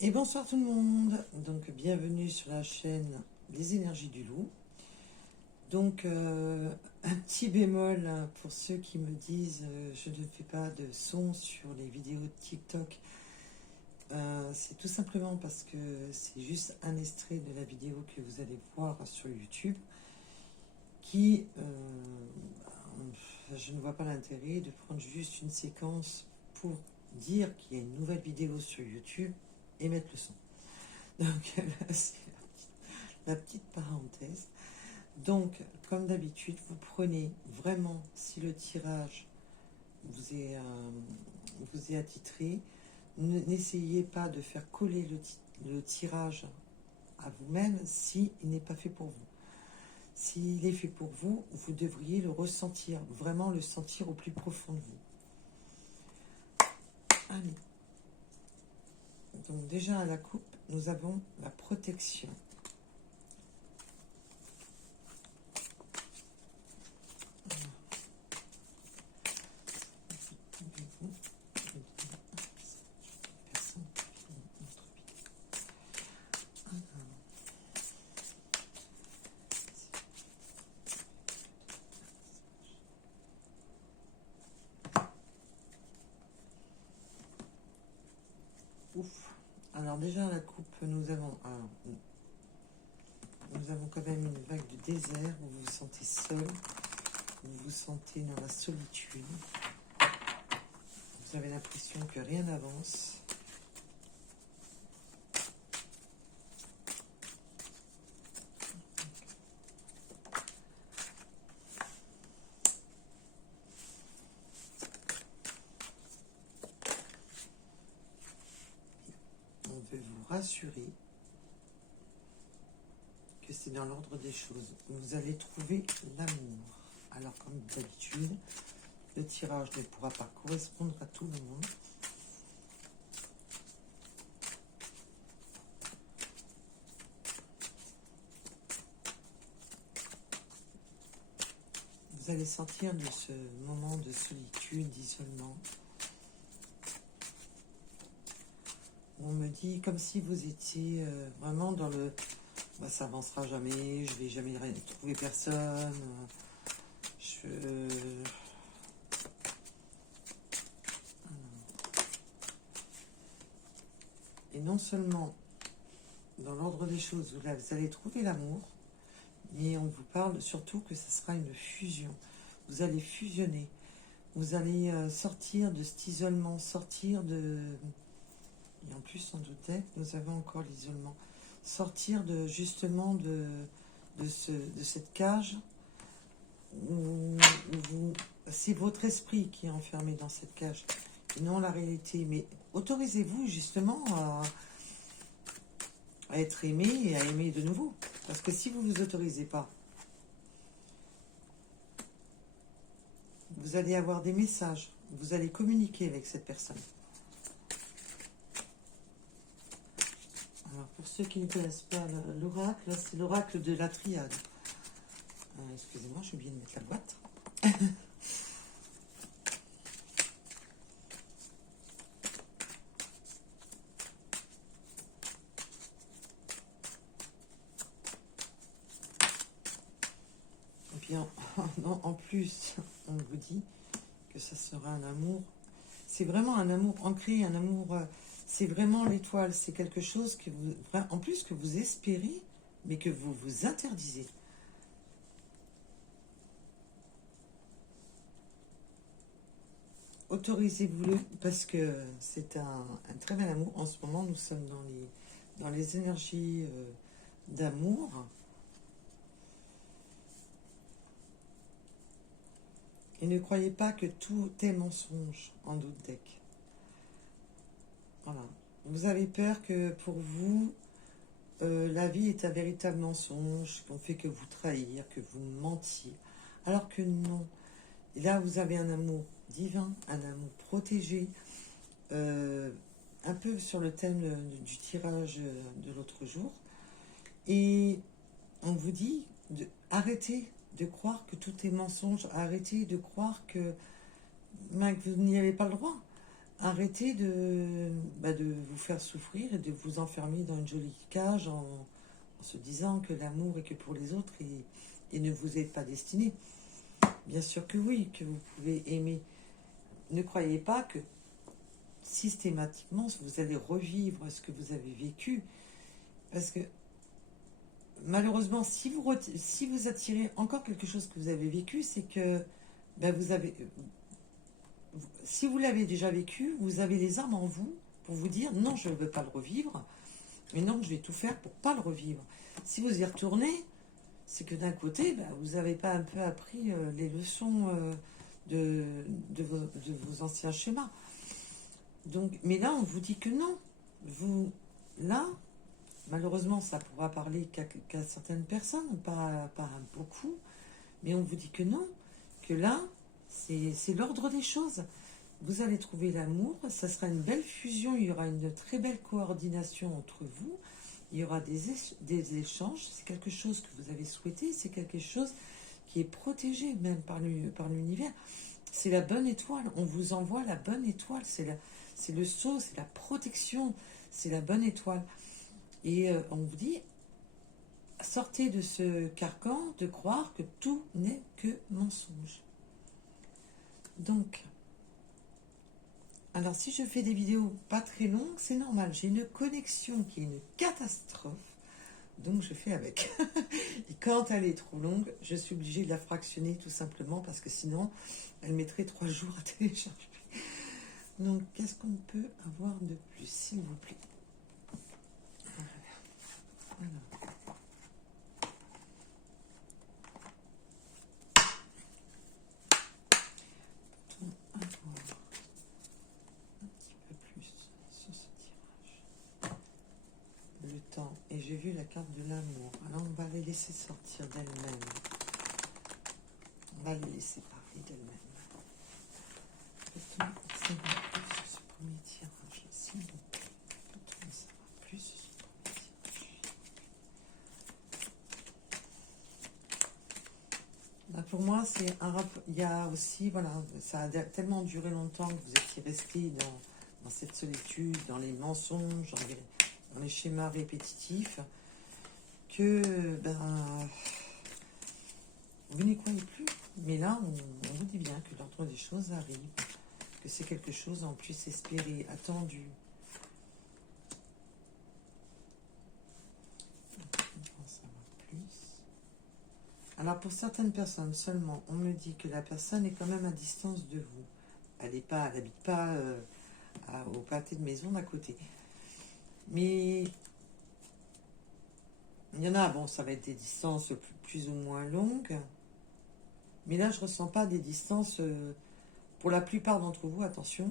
Et bonsoir tout le monde, donc bienvenue sur la chaîne Les Énergies du Loup. Donc un petit bémol pour ceux qui me disent je ne fais pas de son sur les vidéos de TikTok. C'est tout simplement parce que c'est juste un extrait de la vidéo que vous allez voir sur YouTube qui, je ne vois pas l'intérêt de prendre juste une séquence pour dire qu'il y a une nouvelle vidéo sur YouTube et mettre le son. Donc là, c'est la petite parenthèse. Donc, comme d'habitude, vous prenez vraiment, si le tirage vous est attitré, n'essayez pas de faire coller le tirage à vous-même s'il n'est pas fait pour vous. S'il est fait pour vous, vous devriez le ressentir, vraiment le sentir au plus profond de vous. Allez. Donc déjà à la coupe, nous avons la protection. Ouf. Alors déjà à la coupe, nous avons quand même une vague de désert où vous vous sentez seul, où vous vous sentez dans la solitude. Vous avez l'impression que rien n'avance. On veut vous rassurer que c'est dans l'ordre des choses. Vous allez trouver l'amour. Alors comme d'habitude, le tirage ne pourra pas correspondre à tout le monde. Vous allez sortir de ce moment de solitude, d'isolement. On me dit comme si vous étiez vraiment dans le... Bah, ça avancera jamais, je vais jamais trouver personne. Et non seulement dans l'ordre des choses, vous allez trouver l'amour, mais on vous parle surtout que ce sera une fusion. Vous allez fusionner. Vous allez sortir de cet isolement, sortir de... Et en plus, on doutait que nous avons encore l'isolement. Sortir justement de cette cage où c'est votre esprit qui est enfermé dans cette cage, et non la réalité. Mais autorisez-vous justement à être aimé et à aimer de nouveau. Parce que si vous ne vous autorisez pas, vous allez avoir des messages, vous allez communiquer avec cette personne. Alors, pour ceux qui ne connaissent pas l'oracle, c'est l'oracle de la triade. Excusez-moi, j'ai oublié de mettre la boîte. Et puis, en plus, on vous dit que ça sera un amour. C'est vraiment un amour ancré, un amour... c'est vraiment l'étoile. C'est quelque chose que vous... En plus, que vous espérez, mais que vous vous interdisez. Autorisez-vous-le parce que c'est un très bel amour. En ce moment, nous sommes dans les énergies d'amour. Et ne croyez pas que tout est mensonge en d'autres decks. Voilà. Vous avez peur que pour vous, la vie est un véritable mensonge, qu'on fait que vous trahir, que vous mentir. Alors que non. Et là, vous avez un amour divin, un amour protégé. Un peu sur le thème du tirage de l'autre jour. Et on vous dit, arrêtez de croire que tout est mensonge, arrêtez de croire que vous n'y avez pas le droit. arrêtez de vous faire souffrir et de vous enfermer dans une jolie cage en se disant que l'amour est que pour les autres et ne vous est pas destiné. Bien sûr que oui, que vous pouvez aimer. Ne croyez pas que systématiquement vous allez revivre ce que vous avez vécu. Parce que malheureusement, si vous attirez encore quelque chose que vous avez vécu, c'est que si vous l'avez déjà vécu, vous avez les armes en vous pour vous dire non, je ne veux pas le revivre, mais non, je vais tout faire pour ne pas le revivre. Si vous y retournez, c'est que d'un côté, vous n'avez pas un peu appris les leçons de vos anciens schémas. Donc, mais là, on vous dit que non. Là, malheureusement, ça pourra parler qu'à certaines personnes, pas à beaucoup, mais on vous dit que non, que là, c'est l'ordre des choses. Vous allez trouver l'amour, ça sera une belle fusion, il y aura une très belle coordination entre vous, il y aura des échanges, c'est quelque chose que vous avez souhaité, c'est quelque chose qui est protégé même par l'univers. C'est la bonne étoile, on vous envoie la bonne étoile, c'est le sceau, c'est la protection, c'est la bonne étoile. Et on vous dit, sortez de ce carcan de croire que tout n'est que mensonge. Donc, alors si je fais des vidéos pas très longues, c'est normal. J'ai une connexion qui est une catastrophe, donc je fais avec. Et quand elle est trop longue, je suis obligée de la fractionner tout simplement parce que sinon, elle mettrait 3 jours à télécharger. Donc, qu'est-ce qu'on peut avoir de plus, s'il vous plaît? Alors. Et j'ai vu la carte de l'amour. Alors on va les laisser sortir d'elles-mêmes. On va les laisser parler d'elles-mêmes. Peut-on en savoir plus sur ce premier tirage, s'il vous plaît? Peut-on en savoir plus sur ce premier tirage? Pour moi, c'est un rapport. Il y a aussi, voilà, ça a tellement duré longtemps que vous étiez resté dans cette solitude, dans les mensonges, dans les schémas répétitifs, que vous n'y croyez plus. Mais là, on vous dit bien que l'ordre des choses arrive, que c'est quelque chose en plus espéré, attendu. On en savoir plus. Alors pour certaines personnes seulement, on me dit que la personne est quand même à distance de vous. Elle n'habite pas au pâté de maison d'à côté. Mais il y en a, bon, ça va être des distances plus ou moins longues. Mais là, je ne ressens pas des distances, pour la plupart d'entre vous, attention.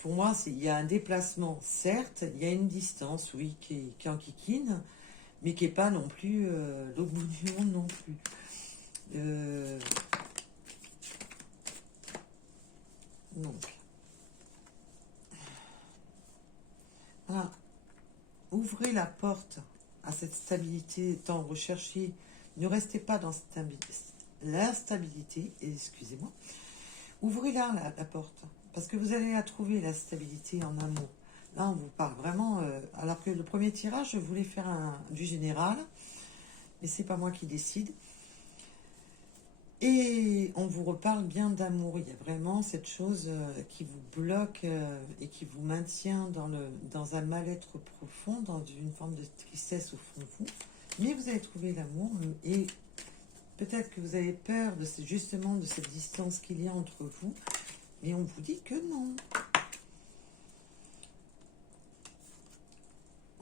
Pour moi, il y a un déplacement, certes, il y a une distance, oui, qui est en kikine, mais qui n'est pas non plus l'autre bout du monde non plus. Donc, voilà. Ouvrez la porte à cette stabilité tant recherchée. Ne restez pas dans l'instabilité, excusez-moi. Ouvrez-la, la porte, parce que vous allez la trouver, la stabilité en amour. Là, on vous parle vraiment... alors que le premier tirage, je voulais faire du général, mais c'est pas moi qui décide. Et on vous reparle bien d'amour. Il y a vraiment cette chose qui vous bloque et qui vous maintient dans un mal-être profond, dans une forme de tristesse au fond de vous. Mais vous allez trouver l'amour et peut-être que vous avez peur justement de cette distance qu'il y a entre vous. Mais on vous dit que non.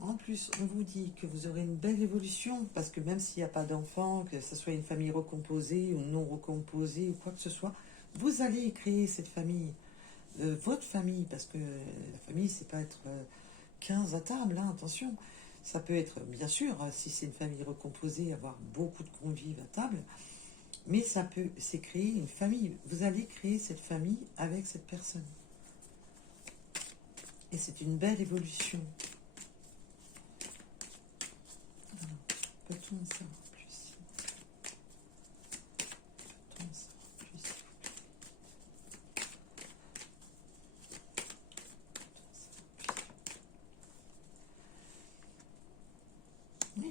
En plus, on vous dit que vous aurez une belle évolution, parce que même s'il n'y a pas d'enfant, que ce soit une famille recomposée ou non recomposée ou quoi que ce soit, vous allez créer cette famille, votre famille, parce que la famille, c'est pas être 15 à table, hein, attention. Ça peut être, bien sûr, si c'est une famille recomposée, avoir beaucoup de convives à table, mais c'est créer une famille. Vous allez créer cette famille avec cette personne. Et c'est une belle évolution. Peut-on en savoir plus? Peut-on en savoir plus?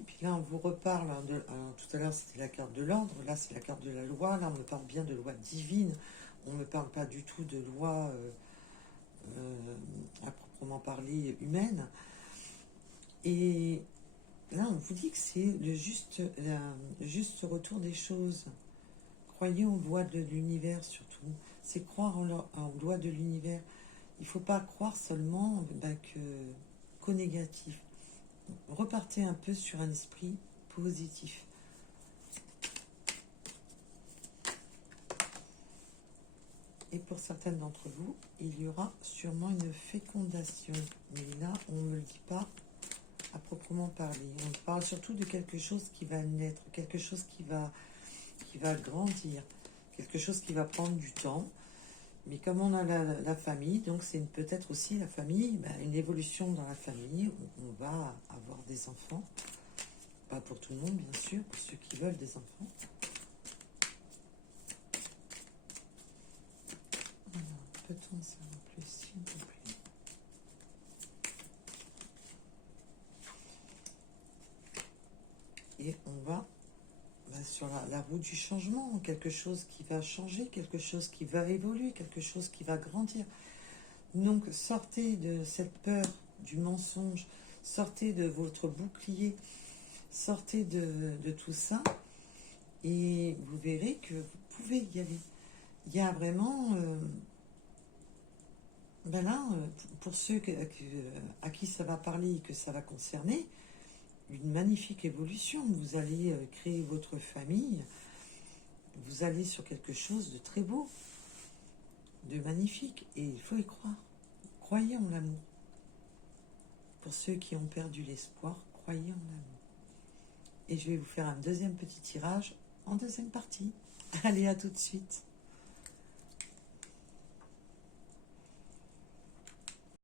et puis là on vous reparle tout à l'heure c'était la carte de l'ordre, là c'est la carte de la loi, là on me parle bien de loi divine, on ne me parle pas du tout de loi à proprement parler humaine. Et là on vous dit que c'est le juste retour des choses. Croyez aux lois de l'univers surtout, c'est croire en lois de l'univers. Il ne faut pas croire seulement qu'au négatif. Repartez un peu sur un esprit positif. Et pour certaines d'entre vous, il y aura sûrement une fécondation. Mais là, on ne me le dit pas à proprement parler. On parle surtout de quelque chose qui va naître, quelque chose qui va grandir, quelque chose qui va prendre du temps. Mais comme on a la famille, donc c'est peut-être aussi la famille, une évolution dans la famille, on va avoir des enfants. Pas pour tout le monde, bien sûr, pour ceux qui veulent des enfants. Alors, peut-on en savoir plus, s'il vous plaît? Et on va sur la route du changement, quelque chose qui va changer, quelque chose qui va évoluer, quelque chose qui va grandir. Donc sortez de cette peur du mensonge, sortez de votre bouclier, sortez de tout ça et vous verrez que vous pouvez y aller. Il y a vraiment, pour ceux à qui ça va parler et que ça va concerner, une magnifique évolution. Vous allez créer votre famille, vous allez sur quelque chose de très beau, de magnifique, et il faut y croire. Croyez en l'amour. Pour ceux qui ont perdu l'espoir, croyez en l'amour. Et je vais vous faire un deuxième petit tirage en deuxième partie. Allez, à tout de suite.